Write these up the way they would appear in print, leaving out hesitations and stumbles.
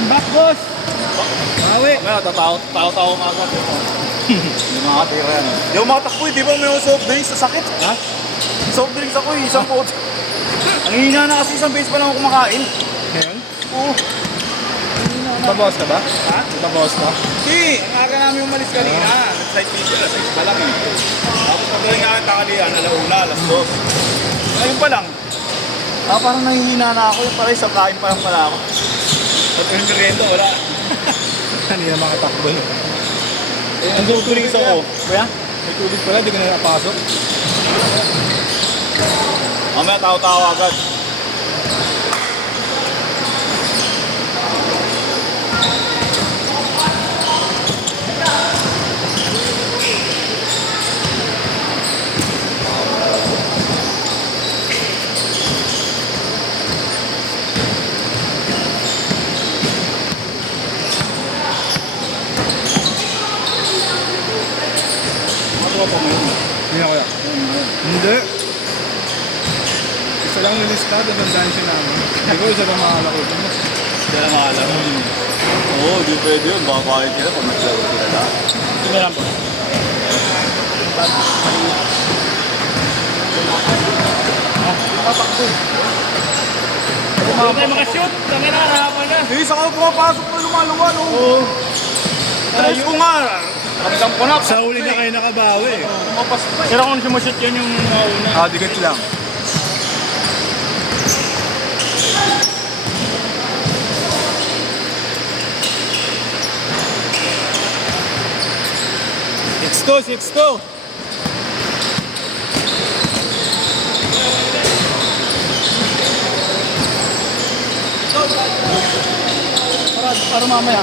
Tambak, boss! Bawi! Mamaya, tatawa nga agad. Hindi makatira yan. Hindi ako makatakbo eh. Di ba may soft drinks sa sakit? Ha? Soft drinks ako eh. Isang pot. Ang hina na kasi isang beses pa lang ako kumakain. Ngayon? Oo. Ipabawas ka ba? Ha? Ipabawas ka? Hindi. Ang aga namin umalis kanina. Nag-side visit. Alas 6 pa lang eh. Tapos pagdating nga ang takalian, alauna, alas 2. Ngayon pa lang. Parang nahihina na ako. Yung pala sa kain pa lang pala ako. At yung merienda, wala. Kanina makatakbo yun. Ang tutuling sa ko. Kuya? May tubig pala, di ka na napasok. Mamaya tao-tao agad. Ano pa mo yun? Hindi na kuya. Hindi. Isa lang nilista, dadandaan siya namin. Hindi ko isa lang makalako dun. Hindi na maalam. Oo, di pwede yun. Baka kahit sila pag naglaro sila lahat. Ito na lang po. Tatakbo. Hindi tayo makashoot. Kami na harapan na. Eh, saka ako pumapasok na lumaluwa, no? Oo. Ayos ko nga. Ramdam ko na. Sa huli na kayo nakabawi. Pumapas pa. Pero kung sumashoot yan yung una. Dikit lang. Sixto, sixto. Para mamaya.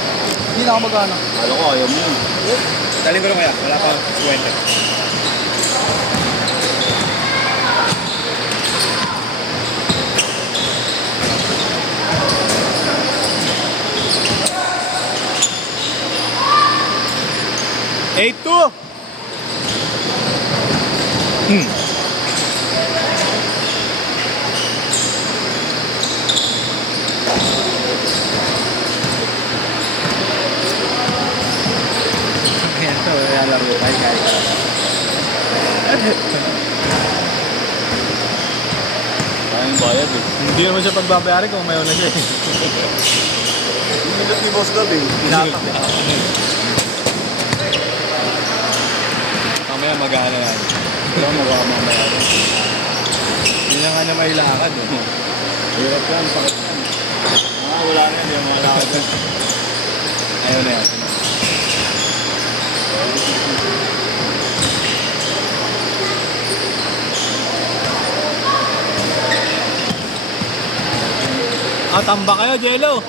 Hindi na ako mag-ano. Alam ko, ayaw mo yun. Daling ko lang kaya. Wala pa 20. Eight two. Ayan to, laro tayo kahit. Kaya yung bayad eh. Hindi naman siya pagbabayarin kung mayaw na siya eh. Minilot ni Boss Gab eh. Tinatak eh. Mamaya mag-aana na. Wala mo ba mamaya? Hindi na nga niya mailakad eh. Hirap yan, sakit yan. Wala na yan, hindi mo malakad yan. Ayaw na yan. Tamba kayo, Jello.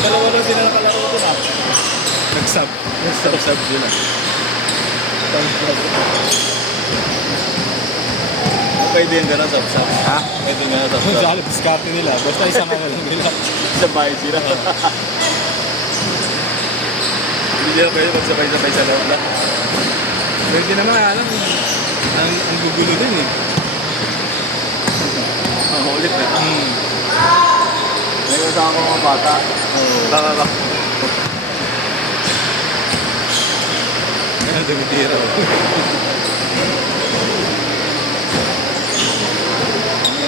Dalawa lang sila nakalaro ko na. Nag-sub. Nag-sub sila. Pwede yung gano'n sab-sab. Ha? Pwede yung gano'n Kung sab-sab. saan, diskarte nila. Basta isang ano lang nila. Sabay sila. Hindi nila pwede magsabay-sabay sa loob lang. Pwede naman, alam. Ang gugulo din eh. Ang ulit na. May kasama ko mga bata. Baka. Kaya dumitira.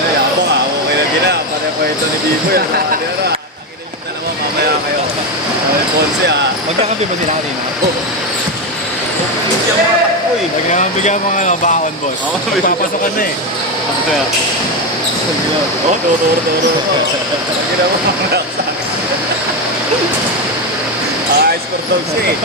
Yabang ha, okay na gina. Pare po ito ni Bibo yan. Ang inilig na naman, mamaya kayo. Ponce ha. Magkakapi ba sila kanina? Hindi siya makatakbo eh. Bigyan mga bakon, boss. Papasokan na eh. Mamaya. Oh, turo. Ginawa mo na sa akin. Ice for dogs eh.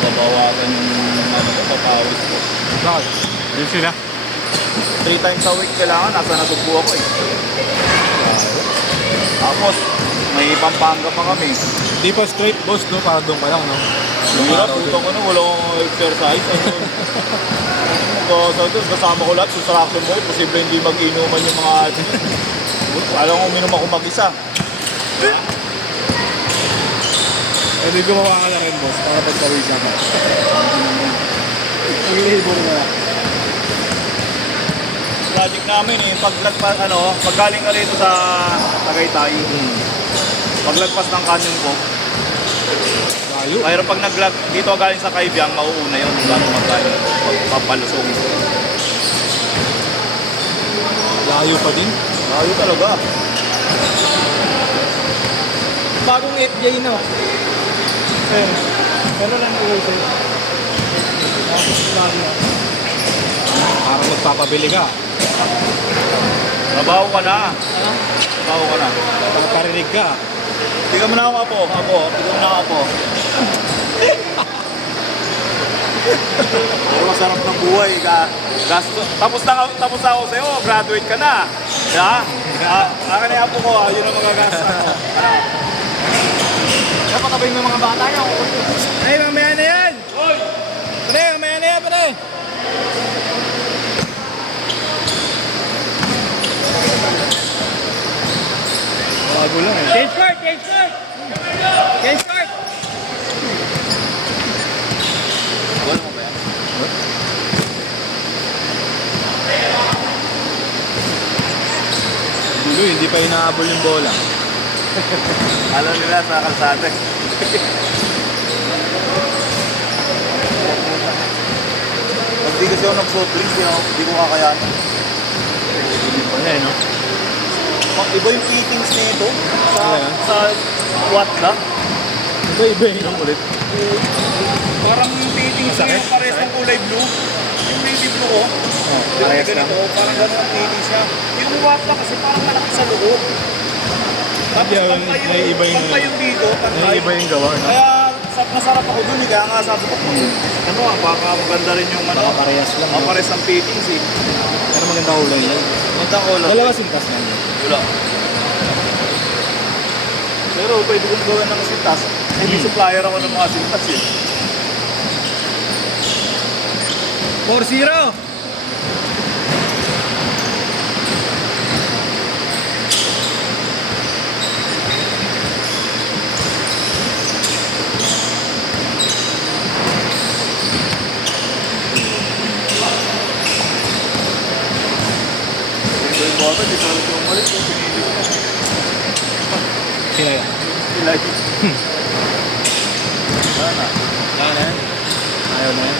Babawasan yung ano ko, papawis ko. Bakit? Yun sila. 3 times a week kailangan, nasa nasugbo ako eh. Tapos, may Pampanga pa kami. Di pa straight boss, no? Para doon pa lang, no? Hirap, putong ko na, wala akong exercise. Kasama ko lahat, susarakin mo, posible hindi mag-inuman yung mga... Alam ko, uminom ako mag-isa. Eh, di gumawa ka na rin, boss. Para pagkawisan ka. Mag-labor na. Project namin eh, paggaling ka rito sa Tagaytay, paglagpas ng canyon ko, Layo. mayroon pag dito galing sa Kaibiyang, mauuna yun, bago magkain, papalusong. Layo pa din. Layo talaga. Bagong FJ, no? Pero lang nag-uusay. Parang magpapabili ka. Trabaho ka na. Trabaho ka na. Parinig ka. Tingnan mo na ako, apo. Tingnan mo na ako, apo. Pero masarap ng buhay. Gasto. Tapos na ako sa'yo. Graduate ka na. Ha? Akin na yung apo ko. Yun ang magagastos ko. Kaya patabayin mo yung mga bata niya. Ay, mamaya na yan! Hoy! Pre, mamaya na yan, pre! Bago lang eh. Change court! Change court! Change court! Wala mo ba yan? Dulo, hindi pa inaabol yung bola. Alam nila sa kalsada. Pag di kasi ako nag-soft drinks, di ko kakayanin. Hindi pa na eh, no? Iba yung fittings nito Ano yan? sa watt na. Iba yung ulit. Parang yung fittings Masakit? niya pares ng kulay blue. Yung navy blue ko. Oh, Di ba parehas ganito? lang. Parang gano'n ang fittings niya. Yung watt na kasi parang malaki sa loob. Tapos Yeah, pantay may iba yung- pantay yung dito. Pantay. May iba yung gawa, no? Kaya nasarap ako dun eh. Kaya nga sabi ko, ano baka maganda rin yung ano. Parehas lang. No? Pares ng fittings eh. Pero maganda kulay yan. Magandang color. Dalawa sintas na yun. Wala. Pero pwede kong gawin ng sintas. Eh, may supplier ako ng mga sintas eh. 4-0! Ito yung bata, di pa rin umalis. Pinili ko na. Sila yan. Sila yun. Wala na. Saan na yan? Ayaw na yan.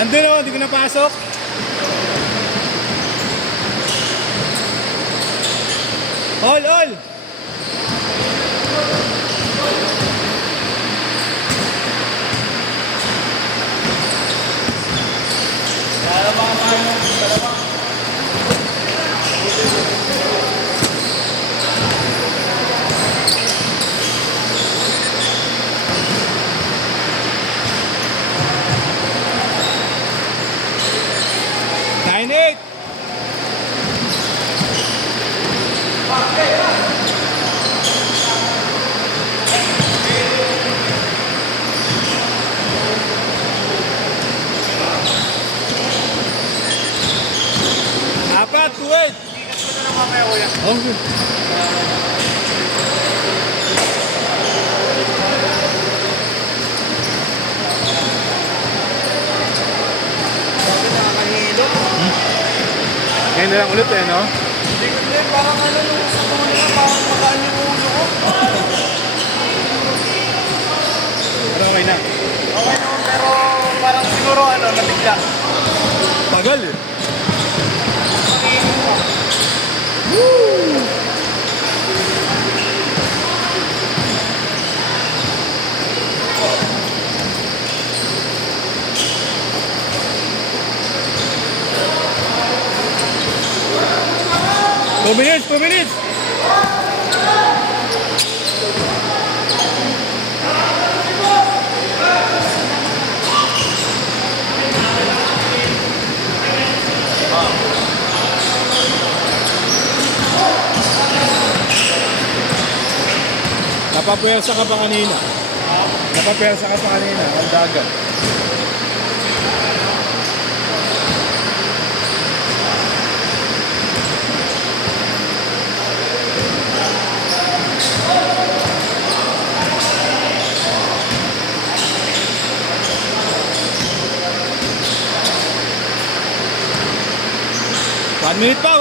Andun o, hindi ko napasok. All! Nine, eight. Apat, 2-8. Okay. Nakakahilo. Ngayon na lang ulit eh, no? Hindi, parang ano nung sa tuloy na parang magaan yung ulo ko. Pero okay na. Okay naman, pero parang siguro ano, nabigla. Tagal eh. 2 minutes, 2 minutes. Napapwersa ka pa kanina. Napapwersa ka pa kanina. Ang dagat. One minute pa,